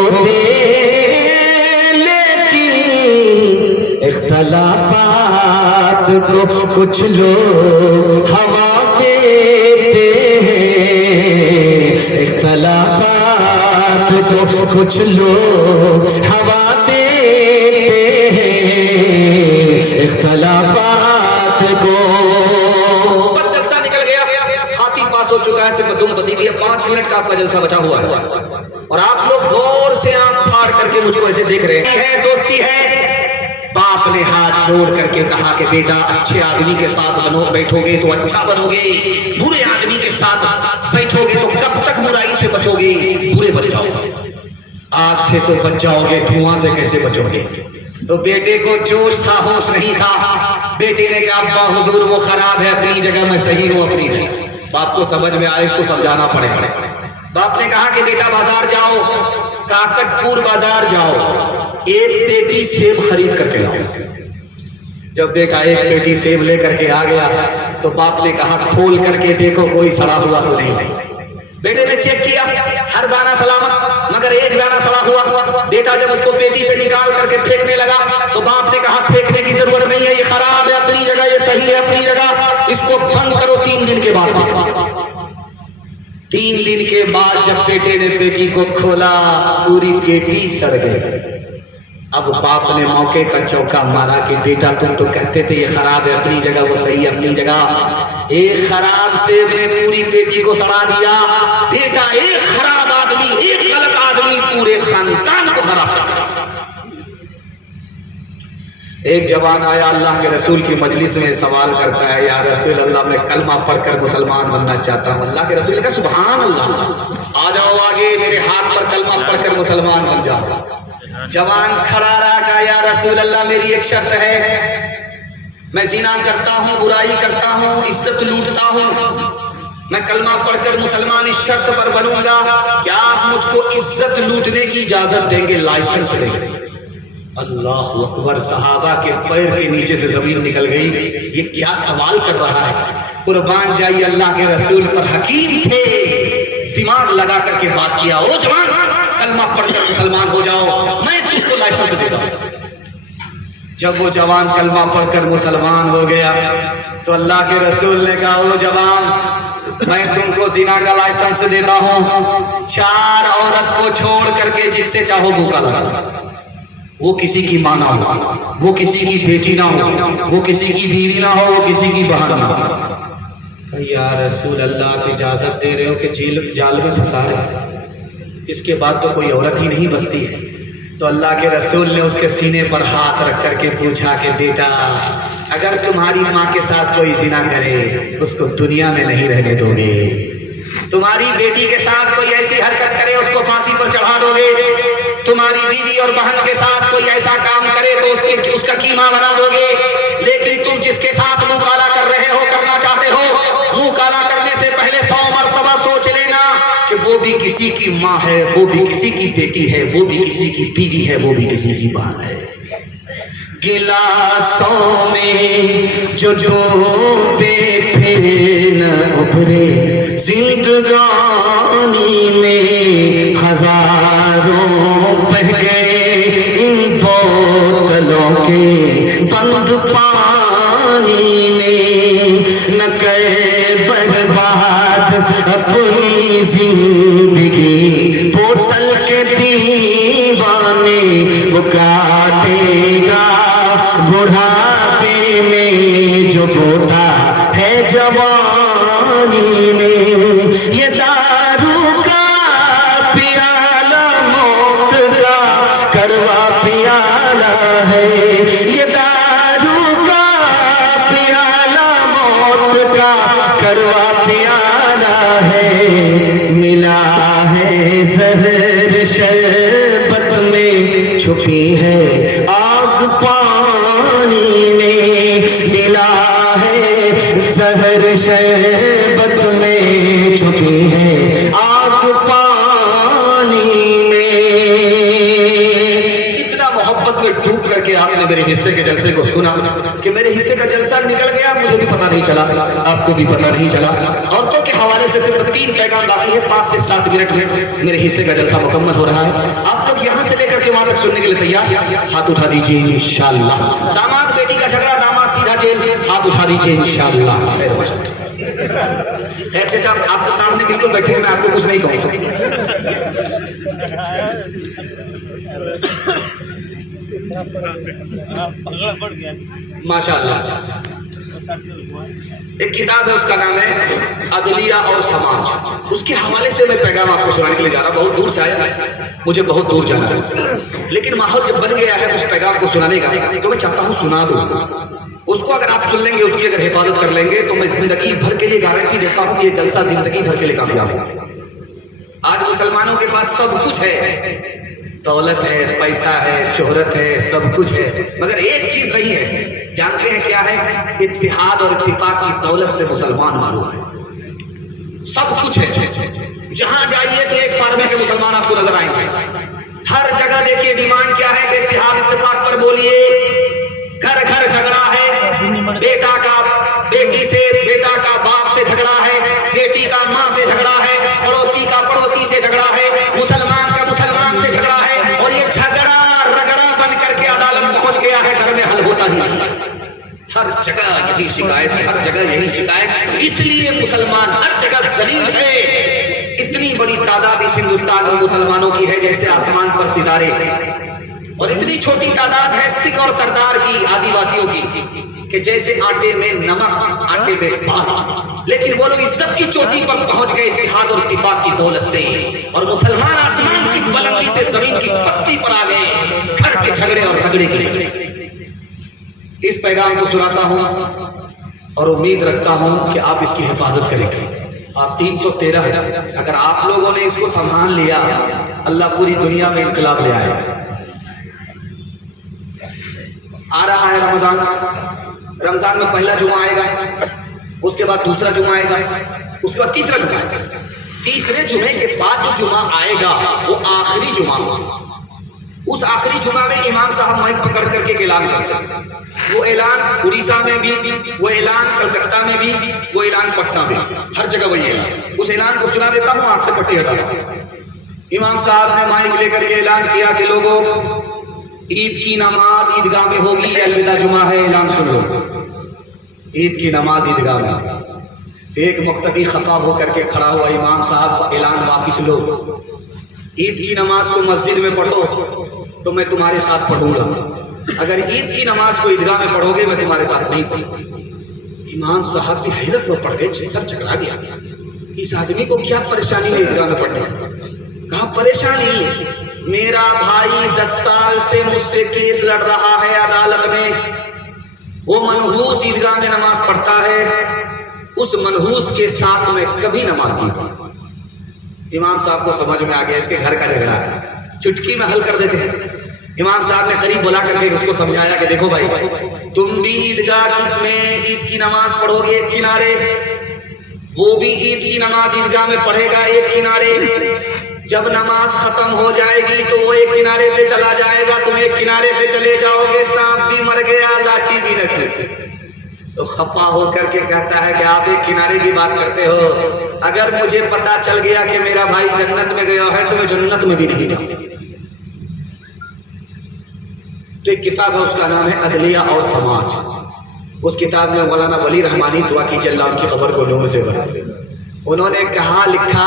ہوتے لیکن اختلافات کو کچھ لوگ ہوا دیتے ہیں، اختلافات کو کچھ لوگ ہوا دیتے ہیں، اختلافات کو۔ بس جلسہ نکل گیا، ہاتھی پاس ہو چکا ہے، صرف دم بسی ہے، 5 منٹ کا آپ کا جلسہ بچا ہوا ہے، اور آپ لوگ غور سے آنکھ پھاڑ کر کے مجھ کو ایسے دیکھ رہے ہیں۔ دوستی ہے، باپ نے ہاتھ جوڑ کر کے کہا کہ بیٹا اچھے آدمی کے ساتھ بیٹھو گے تو اچھا بنو گے، برے آدمی کے ساتھ بیٹھو گے تو کب تک برائی سے بچو گے، برے بن جاؤ گے، آگ سے تو بچ جاؤ گے، دھواں سے کیسے بچو گے؟ تو بیٹے کو جوش تھا، ہوش نہیں تھا، بیٹے نے کہا ابا حضور وہ خراب ہے اپنی جگہ، میں صحیح ہوں اپنی جگہ۔ باپ کو سمجھ میں آئے، اس کو سمجھانا پڑے گا۔ باپ نے کہا کہ بیٹا بازار جاؤ، کاکٹ پور بازار جاؤ، 1 پیٹی سیب خرید کر کے لاؤ۔ جب بیٹا 1 پیٹی سیب لے کر کے آ گیا تو باپ نے کہا کھول کر کے دیکھو کوئی سڑا ہوا تو نہیں ہے۔ بیٹے نے چیک کیا، ہر دانہ سلامت مگر 1 دانہ سڑا ہوا۔ بیٹا جب اس کو پیٹی سے نکال کر کے پھینکنے لگا تو باپ نے کہا پھینکنے کی ضرورت نہیں ہے، یہ خراب ہے اپنی جگہ، یہ صحیح ہے اپنی جگہ، اس کو بند کرو 3 دن کے بعد۔ 3 دن کے بعد جب بیٹے نے پیٹی کو کھولا، پوری پیٹی سڑ گئی۔ اب باپ نے موقع کا چوکا مارا کہ بیٹا تم تو کہتے تھے یہ خراب ہے اپنی جگہ، وہ صحیح ہے اپنی جگہ، ایک خراب سیب نے پوری پیٹی کو سڑا دیا۔ بیٹا ایک خراب آدمی، ایک غلط آدمی پورے خاندان کو خراب کر دیا۔ ایک جوان آیا اللہ کے رسول کی مجلس میں، سوال کرتا ہے یا رسول اللہ میں کلمہ پڑھ کر مسلمان بننا چاہتا ہوں۔ اللہ کے رسول نے کہا سبحان اللہ، آ جاؤ آگے، میرے ہاتھ پر کلمہ پڑھ کر مسلمان بن جاؤ۔ جوان کھڑا رہا، کہا یا رسول اللہ میری ایک شرط ہے، میں زنا کرتا ہوں، برائی کرتا ہوں، عزت لوٹتا ہوں، میں کلمہ پڑھ کر مسلمان اس شرط پر بنوں گا، کیا آپ مجھ کو عزت لوٹنے کی اجازت دیں گے، لائسنس دیں گے؟ اللہ اکبر، صحابہ کے پیر کے نیچے سے زمین نکل گئی، یہ کیا سوال کر رہا ہے؟ قربان جائیے اللہ کے رسول پر حکیم تھے، دماغ لگا کر کے بات کیا، او جوان کلمہ پڑھ کر مسلمان ہو جاؤ، میں تم کو لائسنس دیتا ہوں۔ جب وہ جوان کلمہ پڑھ کر مسلمان ہو گیا تو اللہ کے رسول نے کہا او جوان میں تم کو زنا کا لائسنس دیتا ہوں، 4 عورت کو چھوڑ کر کے جس سے چاہو بھوکا لگا، وہ کسی کی ماں نہ ہو، وہ کسی کی بیٹی نہ ہو، وہ کسی کی بیوی نہ ہو، وہ کسی کی بہن نہ ہو۔ یا رسول اللہ آپ اجازت دے رہے ہو کہ جال میں پھنسا رہے، اس کے بعد تو کوئی عورت ہی نہیں بستی ہے۔ تو اللہ کے رسول نے اس کے سینے پر ہاتھ رکھ کر کے پوچھا کہ بیٹا اگر تمہاری ماں کے ساتھ کوئی زنا کرے اس کو دنیا میں نہیں رہنے دو گے، تمہاری بیٹی کے ساتھ کوئی ایسی حرکت کرے اس کو پھانسی پر چڑھا دو گے، تمہاری بیوی اور بہن کے ساتھ کوئی ایسا کام کرے تو اس کا قیمہ بنا دو گے، لیکن تم جس کے ساتھ منہ کالا کر رہے ہو، کرنا چاہتے ہو، منہ کالا کرنے سے پہلے 100 مرتبہ سوچ لینا کہ وہ بھی کسی کی ماں ہے، وہ بھی کسی کی بیٹی ہے، وہ بھی کسی کی بیوی ہے، وہ بھی کسی کی بہن ہے۔ گلاسوں میں جو ڈوبے پھر نہ ابھرے، زندگانی میں ہزاروں بہ گئے، ان بوتلوں کے بند پانی میں نہ کرے برباد اپنی زندگی، بوتل کے دیوانے وہ کاٹے گا بڑھاپے میں، جو بوتا ہے جوانی میں، یہ دارو کا پیالہ موت کا کڑوا پیالہ ہے، یہ دارو کا پیالہ موت کا کڑوا پیالہ ہے، ملا ہے زہر شربت میں، چھپی ہے آگ پانی میں، ملا ہے زہر شربت میں، چھپی ہے آگ پانی میں۔ اتنا محبت में डूब करके आपने मेरे हिस्से के जलसे को सुना कि मेरे हिस्से का जलसा निकल गया, मुझे भी पता नहीं चला, आपको भी पता नहीं चला। औरतों के हवाले से सिर्फ 3 पैगाम बाकी है, 5 से 7 मिनट में मेरे हिस्से का जलसा मुकम्मल हो रहा है। आप लोग यहाँ से लेकर के वहां तक सुनने के लिए तैयार? हाथ उठा दीजिए इंशाअल्लाह। दामाद बेटी का झगड़ा, दामाद सीधा जेल, हाथ उठा दीजिए इंशाअल्लाह। खैर चाचा, आप तो सामने बिल्कुल बैठे हैं, मैं आपको कुछ नहीं कहूँगा। माशाअल्लाह। एक किताब है, उसका नाम है अदलिया और समाज। उसके हवाले से मैं पैगाम आपको सुनाने के लिए जा रहा हूँ। बहुत दूर से आया, मुझे बहुत दूर जाना है, लेकिन माहौल जब बन गया है उस पैगाम को सुनाने का, तो मैं चाहता हूँ सुना दूँ उसको। अगर आप सुन लेंगे, उसकी अगर हिफाजत कर लेंगे, तो मैं जिंदगी भर के लिए गारंटी देता हूँ कि ये जलसा जिंदगी भर के लिए कामयाब है। आज मुसलमानों के पास सब कुछ है, दौलत है, पैसा है, शोहरत है, सब कुछ है, मगर एक चीज नहीं है। जानते हैं क्या है? इत्तिहाद और इत्तिफाक की दौलत से मुसलमान मालूम है। सब कुछ है, जहां जाइए तो एक फार्मे के मुसलमान आपको नजर आएंगे। हर जगह देखिए डिमांड क्या है कि इत्तिहाद इत्तिफाक पर बोलिए। घर घर झगड़ा है, बेटा का बेटी से, बेटा का बाप से झगड़ा है, बेटी का माँ से झगड़ा है, पड़ोसी का पड़ोसी से झगड़ा है, मुसलमान का मुसलमान से झगड़ा है, और ये झगड़ा रगड़ा बन करके अदालत पहुंच गया है, घर में हल होता ही नहीं। हर जगह यही शिकायत, हर जगह यही शिकायत। इसलिए मुसलमान हर जगह जलील है। इतनी बड़ी तादाद इस हिंदुस्तान में मुसलमानों की है जैसे आसमान पर सितारे, और इतनी छोटी तादाद है सिख और सरदार की, आदिवासियों की, कि जैसे आटे में नमक, आटे में पानी। लेकिन वो लोग इस सब की चोटी पर पहुंच गए इत्तिहाद और इत्तिफाक की दौलत से, और मुसलमान आसमान की बुलंदी से जमीन की पस्ती पर आ गए, घर के झगड़े और रगड़े की वजह से। इस पैगाम को सुनाता हूं और उम्मीद रखता हूं कि आप इसकी हिफाजत करेंगे। आप 313 है, अगर आप लोगों ने इसको संभाल लिया, अल्लाह पूरी दुनिया में इनकलाब ले आएगा। आ रहा है रमजान, रमजान में पहला जुमा आएगा, उसके बाद दूसरा जुमा आएगा, उसके बाद तीसरा जुमा आएगा। तीसरे जुमे के बाद जो जुमा आएगा वो आखिरी जुमा होगा। उस आखिरी जुमा में इमाम साहब माइक पकड़ करके ऐलान करते हैं। वो ऐलान उड़ीसा में भी, वो ऐलान कलकत्ता में भी, वो ऐलान पटना में, हर जगह वही ऐलान। उस ऐलान को सुना देता हूँ, आंख से पट्टी हटा। इमाम साहब ने माइक लेकर के ऐलान किया कि लोगों, ईद की नमाज ईदगाह में होगी, अलविदा जुमा है, ऐलान सुन लो। ईद की नमाज ईदगाह में। एक मुख्तदी खफा होकर के खड़ा हुआ, इमाम साहब ऐलान वापिस लो। ईद की नमाज को मस्जिद में पढ़ो तो मैं तुम्हारे साथ पढ़ूंगा, अगर ईद की नमाज को ईदगाह में पढ़ोगे मैं तुम्हारे साथ नहीं पढ़ूंगा। इमाम साहब की हैरत में पड़ गए, सर चकरा गया, इस आदमी को क्या परेशानी है ईदगाह में पढ़ने से। कहा परेशानी, मेरा भाई 10 साल से मुझसे केस लड़ रहा है अदालत में, वो मनहूस ईदगाह में नमाज पढ़ता है, उस मनहूस के साथ में कभी नमाज नहीं पढ़ता। इमाम साहब को समझ में आ गया इसके घर का झगड़ा है, चुटकी में हल कर देते हैं। इमाम साहब ने करीब बुला करके उसको समझाया कि देखो भाई, तुम भी ईदगाह में ईद की नमाज पढ़ोगे एक किनारे, वो भी ईद की नमाज ईदगाह में पढ़ेगा एक किनारे। जब नमाज खत्म हो जाएगी तो वो एक किनारे से चला जाएगा, तुम एक किनारे से चले जाओगे, सांप भी मर गया, लाठी भी न टूटी। तो खफा होकर के कहता है कि आप एक किनारे की बात करते हो, अगर मुझे पता चल गया कि मेरा भाई जन्नत में गया है तो मैं जन्नत में भी नहीं जाऊंगा। तो एक किताब है, उसका नाम है अदलिया और समाज। उस किताब में मौलाना वली रहमानी, दुआ कीजिए अल्लाह उनकी खबर को नूर से भरे, उन्होंने कहा, लिखा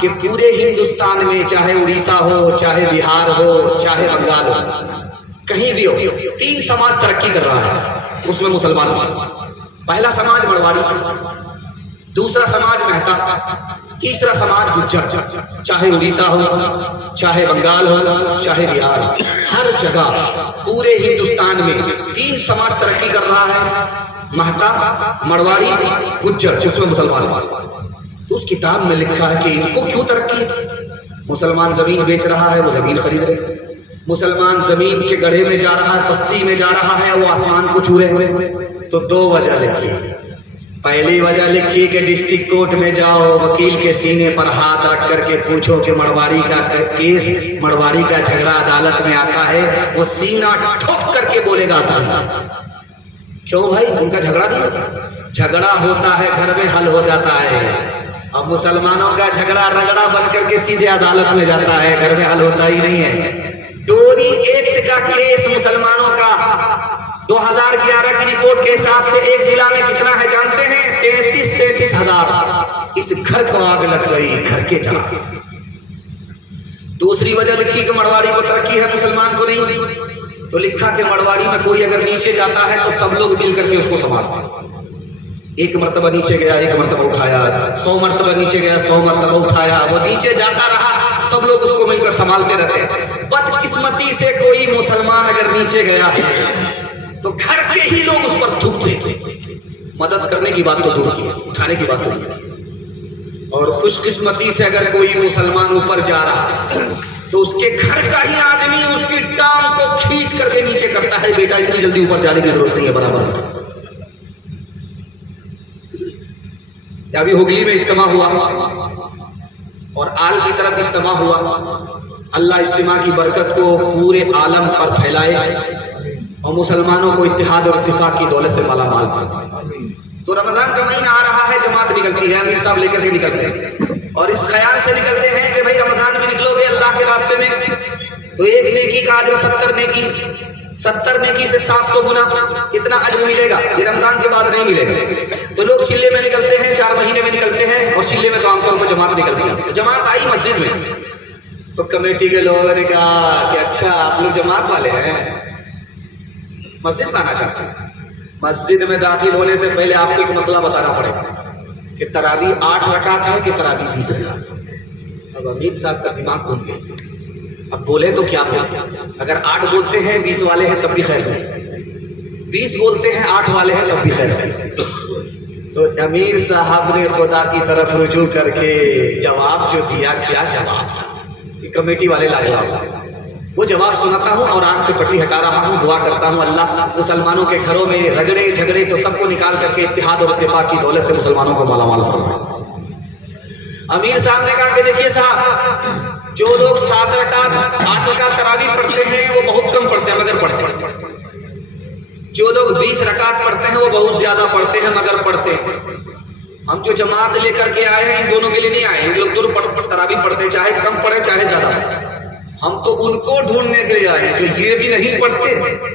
कि पूरे हिंदुस्तान में, चाहे उड़ीसा हो, चाहे बिहार हो, चाहे बंगाल हो, कहीं भी हो, 3 समाज तरक्की कर रहा है, उसमें मुसलमान। पहला समाज मरवाड़ी, दूसरा समाज मेहता, तीसरा समाज गुज्जर। चाहे उड़ीसा हो, चाहे बंगाल हो, चाहे बिहार हो, हर जगह पूरे हिंदुस्तान में 3 समाज तरक्की कर रहा है, महता, मरवाड़ी, गुज्जर, जिसमें मुसलमान। उस किताब में लिखा है कि इनको क्यों तरक्की? मुसलमान जमीन बेच रहा है, वो जमीन खरीद रहे, मुसलमान जमीन के गड्ढे में जा रहा है, बस्ती में जा रहा है, वो आसमान को छू रहे। तो 2 वजह लिखी, पहली वजह लिखी कि डिस्ट्रिक्ट कोर्ट में जाओ, वकील के सीने पर हाथ रख करके पूछो कि मड़वाड़ी का केस, मड़वाड़ी का झगड़ा अदालत में आता है, वो सीना ठोक करके बोलेगा था। क्यों भाई? उनका झगड़ा नहीं होता, झगड़ा होता है घर में हल हो जाता है। अब मुसलमानों का झगड़ा रगड़ा बन करके सीधे अदालत में जाता है, घर में हल होता ही नहीं है। डोरी एक्ट का केस मुसलमानों का 2011 की रिपोर्ट के हिसाब से एक जिला में कितना है जानते हैं? 33 हजार। इस घर को आग लग गई, घर के चांस। दूसरी वजह लिखी कि मड़वाड़ी को तरक्की है, मुसलमान को नहीं। तो लिखा कि मड़वाड़ी में कोई अगर नीचे जाता है तो सब लोग मिल करके उसको संभालते हैं। एक मर्तबा नीचे गया, एक मर्तबा उठाया, 100 मर्तबा नीचे गया, 100 मर्तबा उठाया, वो नीचे जाता रहा, सब लोग उसको मिलकर संभालते रहते। बदकिस्मती से कोई मुसलमान अगर नीचे गया है तो घर के ही लोग उस पर थूकते। मदद करने की बात तो दूर की है, उठाने की बात तो नहीं। और खुशकिस्मती से अगर कोई मुसलमान ऊपर जा रहा है तो उसके घर का ही आदमी उसकी टांग को खींच करके नीचे करता है, बेटा इतनी जल्दी ऊपर जाने की जरूरत नहीं है, बराबर। अभी हुगली में इज्तिमा हुआ और आल की तरफ इज्तिमा हुआ। अल्लाह इज्तिमा की बरकत को पूरे आलम पर फैलाए और मुसलमानों को इत्तेहाद और इत्तिफाक की दौलत से माला माल फरमाए। तो रमजान का महीना आ रहा है, जमात निकलती है, अमीर साहब लेकर के निकलते हैं और इस ख्याल से निकलते हैं कि भाई रमजान में निकलोगे अल्लाह के रास्ते में तो एक नेकी का अजर 70 नेकी, 70 नेकी से 700 गुना इतना अजर मिलेगा। ये रमजान के बाद नहीं मिलेगा। तो लोग चिल्ले में निकलते हैं, 4 महीने में निकलते हैं और चिल्ले में तो आमतौर पर जमात निकलती है। तो जमात आई मस्जिद में तो कमेटी के लोगों ने कहा कि अच्छा आप लोग जमात वाले हैं, मस्जिद में आना चाहते हैं। मस्जिद में दाखिल होने से पहले आपको एक मसला बताना पड़ेगा कि तरावी 8 रकात है कि तरावी 20 रकात। अब अमीर साहब का दिमाग घूम गया। अब बोले तो क्या बोले? अगर 8 बोलते हैं 20 वाले हैं तब भी खैर नहीं, 20 बोलते हैं 8 वाले हैं तब भी खैर नहीं। तो अमीर साहब ने खुदा की तरफ रुजू करके जवाब जो दिया, क्या जवाब था? कमेटी वाले लाजवाब। वो जवाब सुनाता हूँ और आंख से पट्टी हटा रहा हूँ, दुआ करता हूँ अल्लाह मुसलमानों के घरों में रगड़े झगड़े तो सबको निकाल करके इत्तेहाद और इत्तेफाक की दौलत से मुसलमानों को मालामाल फरमाए। अमीर साहब ने कहा कि देखिए साहब, जो लोग 7 रकात 8 रकात तरावी पढ़ते हैं वो बहुत कम पढ़ते हैं मगर पढ़ते हैं। जो लोग 20 रकात पढ़ते हैं वो बहुत ज्यादा पढ़ते हैं मगर पढ़ते हैं। हम जो जमात लेकर के आए हैं इन दोनों के लिए नहीं आए। इन लोग दोनों तरावी पढ़ते, चाहे कम पढ़े चाहे ज्यादा पढ़े। हम तो उनको ढूंढने के लिए आए हैं जो ये भी नहीं पढ़ते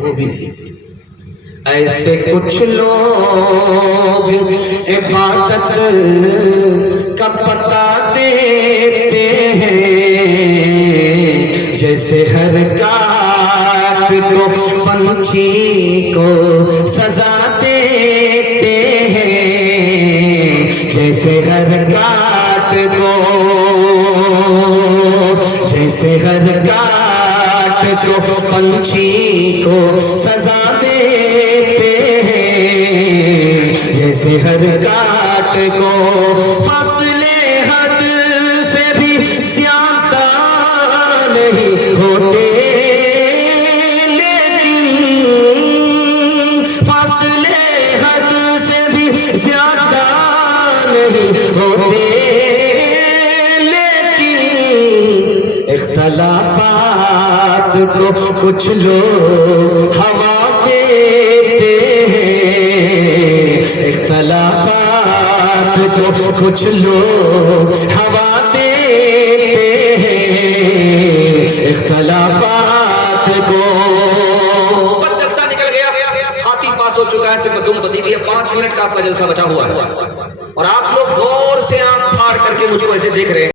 वो भी नहीं। ऐसे कुछ लोग इबादत का पता देते हैं, जैसे हर काट को पंछी को सजा देते हैं, जैसे हर काट को, जैसे हर काट को पंछी को सजा देते हैं, जैसे हर काट को फासले हद से भी ज्यादा नहीं होते, लेकिन फासले हद से भी ज्यादा नहीं होते, इख्तलाफात को कुछ लोग हवा देते हैं, इख्तलाफात को कुछ लोग हवा देते हैं, इख्तलाफात को। बस जलसा निकल गया, हाथी पास हो चुका है, सिर्फ दुम बसी दिया, 5 मिनट का आपका जलसा बचा हुआ है और आप लोग गौर से आंख फाड़ करके मुझको ऐसे देख रहे हैं।